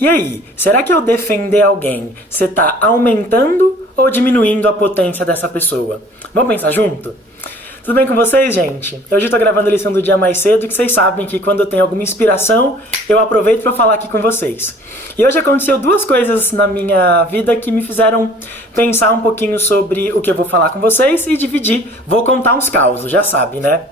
E aí, será que ao defender alguém, você está aumentando ou diminuindo a potência dessa pessoa? Vamos pensar junto? Tudo bem com vocês, gente? Hoje eu tô gravando a lição do dia mais cedo, que vocês sabem que quando eu tenho alguma inspiração, eu aproveito para falar aqui com vocês. E hoje aconteceu duas coisas na minha vida que me fizeram pensar um pouquinho sobre o que eu vou falar com vocês e dividir. Vou contar uns causos, já sabe, né?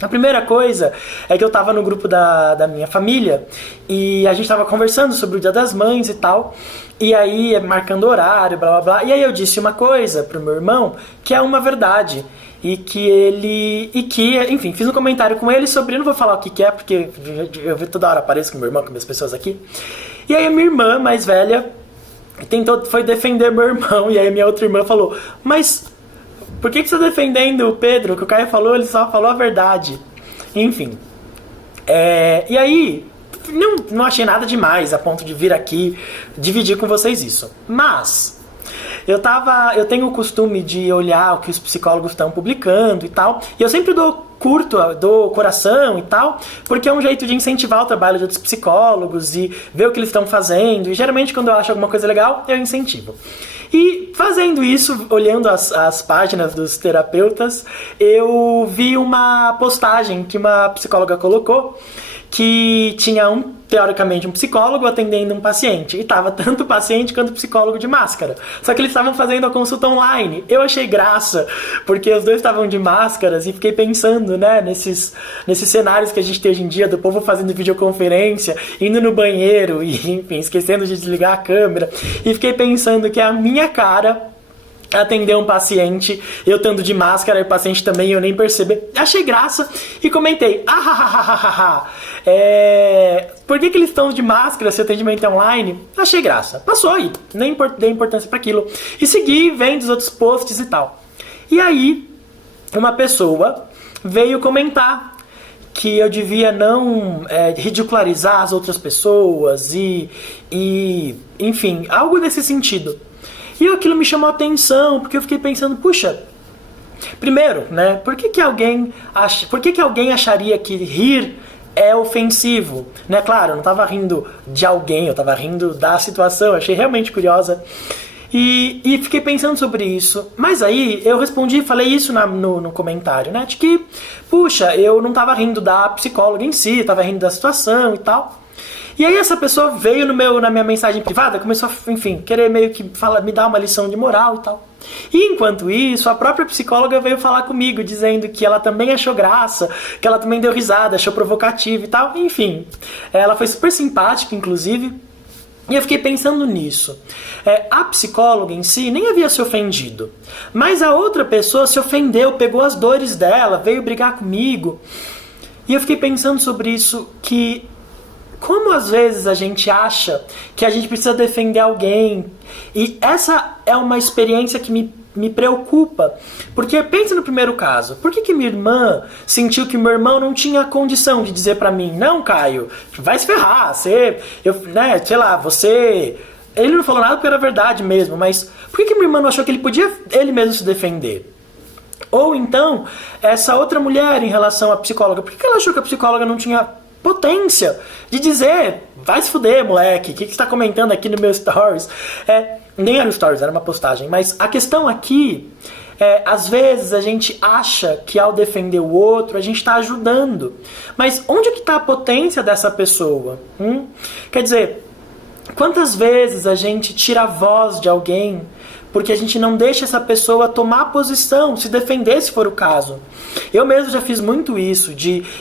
A primeira coisa é que eu tava no grupo da minha família e a gente tava conversando sobre o Dia das Mães e tal, e aí marcando horário, blá blá blá, e aí eu disse uma coisa pro meu irmão que é uma verdade, enfim, fiz um comentário com ele sobre, eu não vou falar o que é, porque eu toda hora apareço com meu irmão, com minhas pessoas aqui, e aí a minha irmã mais velha foi defender meu irmão, e aí minha outra irmã falou, mas por que você está defendendo o Pedro? O que o Caio falou, ele só falou a verdade. Enfim. E aí, não achei nada demais a ponto de vir aqui dividir com vocês isso. Mas eu tenho o costume de olhar o que os psicólogos estão publicando e tal. E eu sempre dou coração e tal, porque é um jeito de incentivar o trabalho de outros psicólogos e ver o que eles estão fazendo. E geralmente quando eu acho alguma coisa legal, eu incentivo. E fazendo isso, olhando as páginas dos terapeutas, eu vi uma postagem que uma psicóloga colocou, que tinha teoricamente um psicólogo atendendo um paciente, e tava tanto o paciente quanto o psicólogo de máscara, só que eles estavam fazendo a consulta online. Eu achei graça, porque os dois estavam de máscaras, e fiquei pensando, né, nesses cenários que a gente tem hoje em dia, do povo fazendo videoconferência, indo no banheiro, e enfim, esquecendo de desligar a câmera, e fiquei pensando que é a minha cara atender um paciente, eu estando de máscara, e o paciente também, eu nem perceber. Achei graça e comentei, por que eles estão de máscara se o atendimento é online? Achei graça. Passou aí, nem dei importância para aquilo. E segui vendo os outros posts e tal. E aí, uma pessoa veio comentar que eu devia não ridicularizar as outras pessoas e enfim, algo nesse sentido. E aquilo me chamou a atenção, porque eu fiquei pensando, puxa, primeiro, né, por que alguém acharia que rir é ofensivo? Né, claro, eu não estava rindo de alguém, eu estava rindo da situação, achei realmente curiosa. E fiquei pensando sobre isso. Mas aí eu respondi, falei isso no comentário, né, de que, puxa, eu não estava rindo da psicóloga em si, estava rindo da situação e tal. E aí essa pessoa veio na minha mensagem privada, começou a, enfim, querer meio que me dar uma lição de moral e tal. E enquanto isso, a própria psicóloga veio falar comigo, dizendo que ela também achou graça, que ela também deu risada, achou provocativo e tal. Enfim, ela foi super simpática, inclusive. E eu fiquei pensando nisso. A psicóloga em si nem havia se ofendido, mas a outra pessoa se ofendeu, pegou as dores dela, veio brigar comigo. E eu fiquei pensando sobre isso, que como às vezes a gente acha que a gente precisa defender alguém, e essa é uma experiência que me preocupa, porque pensa no primeiro caso, por que minha irmã sentiu que meu irmão não tinha condição de dizer pra mim, não, Caio, vai se ferrar, ele não falou nada porque era verdade mesmo, mas por que minha irmã não achou que ele podia ele mesmo se defender? Ou então, essa outra mulher em relação à psicóloga, por que ela achou que a psicóloga não tinha potência de dizer, vai se fuder, moleque, o que você está comentando aqui no meu stories? Nem era um stories, era uma postagem, mas a questão aqui às vezes a gente acha que ao defender o outro a gente está ajudando, mas onde que está a potência dessa pessoa? Quer dizer, quantas vezes a gente tira a voz de alguém porque a gente não deixa essa pessoa tomar posição, se defender se for o caso. Eu mesmo já fiz muito isso.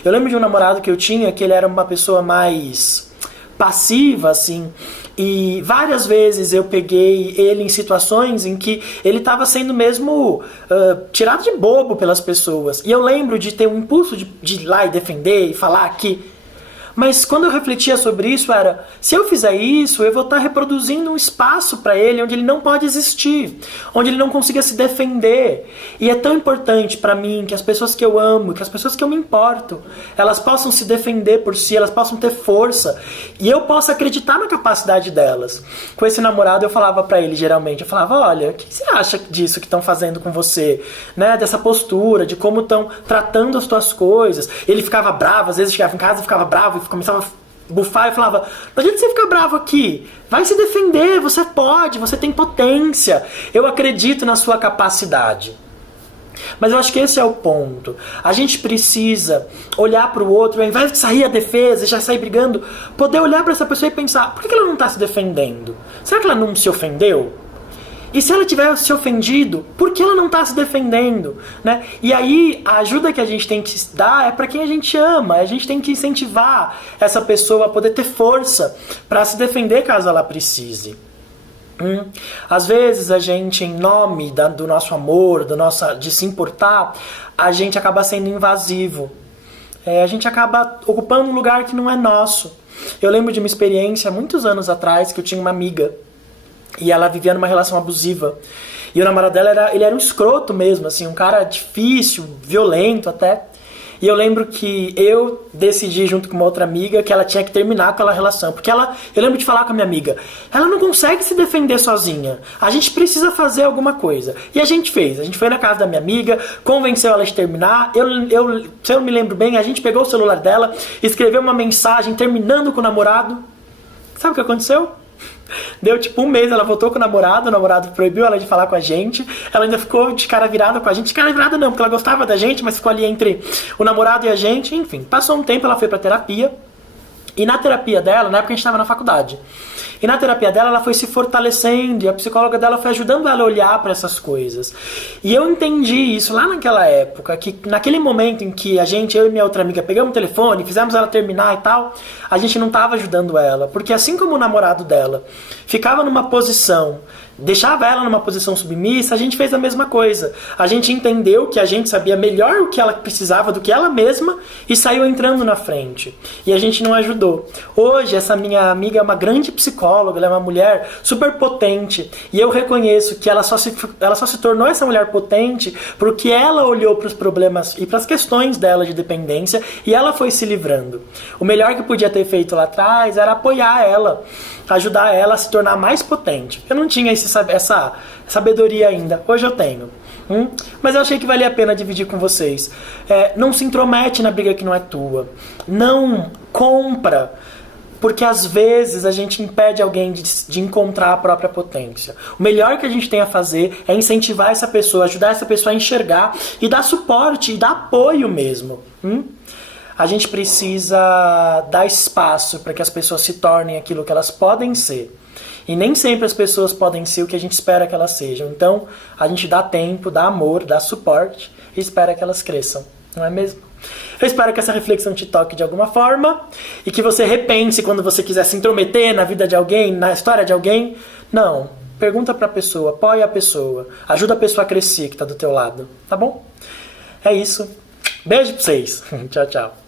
Eu lembro de um namorado que eu tinha, que ele era uma pessoa mais passiva, assim, e várias vezes eu peguei ele em situações em que ele estava sendo mesmo tirado de bobo pelas pessoas. E eu lembro de ter um impulso de ir lá e defender e falar que... Mas quando eu refletia sobre isso se eu fizer isso, eu vou estar reproduzindo um espaço para ele onde ele não pode existir, onde ele não consiga se defender. E é tão importante para mim que as pessoas que eu amo, que as pessoas que eu me importo, elas possam se defender por si, elas possam ter força, e eu possa acreditar na capacidade delas. Com esse namorado eu falava para ele geralmente, eu falava, olha, o que você acha disso que estão fazendo com você? Né? Dessa postura, de como estão tratando as tuas coisas. Ele ficava bravo, às vezes chegava em casa e ficava bravo, e começava a bufar, eu falava, não adianta você ficar bravo aqui, vai se defender, você pode, você tem potência, eu acredito na sua capacidade. Mas eu acho que esse é o ponto. A gente precisa olhar para o outro, ao invés de sair a defesa e já sair brigando, poder olhar para essa pessoa e pensar, por que ela não está se defendendo? Será que ela não se ofendeu? E se ela tiver se ofendido, por que ela não está se defendendo? Né? E aí, a ajuda que a gente tem que dar é para quem a gente ama. A gente tem que incentivar essa pessoa a poder ter força para se defender caso ela precise. Às vezes a gente, em nome do nosso amor, de se importar, a gente acaba sendo invasivo. A gente acaba ocupando um lugar que não é nosso. Eu lembro de uma experiência, muitos anos atrás, que eu tinha uma amiga. E ela vivia numa relação abusiva. E o namorado dela ele era um escroto mesmo, assim, um cara difícil, violento até. E eu lembro que eu decidi junto com uma outra amiga que ela tinha que terminar aquela relação. Porque eu lembro de falar com a minha amiga, ela não consegue se defender sozinha. A gente precisa fazer alguma coisa. E a gente fez. A gente foi na casa da minha amiga, convenceu ela de terminar. Se eu me lembro bem, a gente pegou o celular dela, escreveu uma mensagem terminando com o namorado. Sabe o que aconteceu? Deu tipo um mês, ela voltou com o namorado proibiu ela de falar com a gente, ela ainda ficou de cara virada com a gente, de cara virada não, porque ela gostava da gente, mas ficou ali entre o namorado e a gente, enfim, passou um tempo, ela foi pra terapia, e na terapia dela, na época a gente estava na faculdade, e na terapia dela ela foi se fortalecendo, e a psicóloga dela foi ajudando ela a olhar para essas coisas, e eu entendi isso lá naquela época, que naquele momento em que eu e minha outra amiga pegamos o telefone, fizemos ela terminar e tal, a gente não estava ajudando ela, porque assim como o namorado dela ficava numa posição, deixava ela numa posição submissa, a gente fez a mesma coisa. A gente entendeu que a gente sabia melhor o que ela precisava do que ela mesma e saiu entrando na frente. E a gente não ajudou. Hoje, essa minha amiga é uma grande psicóloga, ela é uma mulher super potente. E eu reconheço que ela só se tornou essa mulher potente porque ela olhou para os problemas e para as questões dela de dependência e ela foi se livrando. O melhor que podia ter feito lá atrás era apoiar ela, ajudar ela a se tornar mais potente. Eu não tinha essa sabedoria ainda. Hoje eu tenho. Mas eu achei que valia a pena dividir com vocês. Não se intromete na briga que não é tua. Não compra. Porque às vezes a gente impede alguém de encontrar a própria potência. O melhor que a gente tem a fazer é incentivar essa pessoa, ajudar essa pessoa a enxergar e dar suporte e dar apoio mesmo. A gente precisa dar espaço para que as pessoas se tornem aquilo que elas podem ser. E nem sempre as pessoas podem ser o que a gente espera que elas sejam. Então, a gente dá tempo, dá amor, dá suporte e espera que elas cresçam. Não é mesmo? Eu espero que essa reflexão te toque de alguma forma e que você repense quando você quiser se intrometer na vida de alguém, na história de alguém. Não. Pergunta pra pessoa, apoia a pessoa, ajuda a pessoa a crescer que tá do teu lado. Tá bom? É isso. Beijo pra vocês. Tchau, tchau.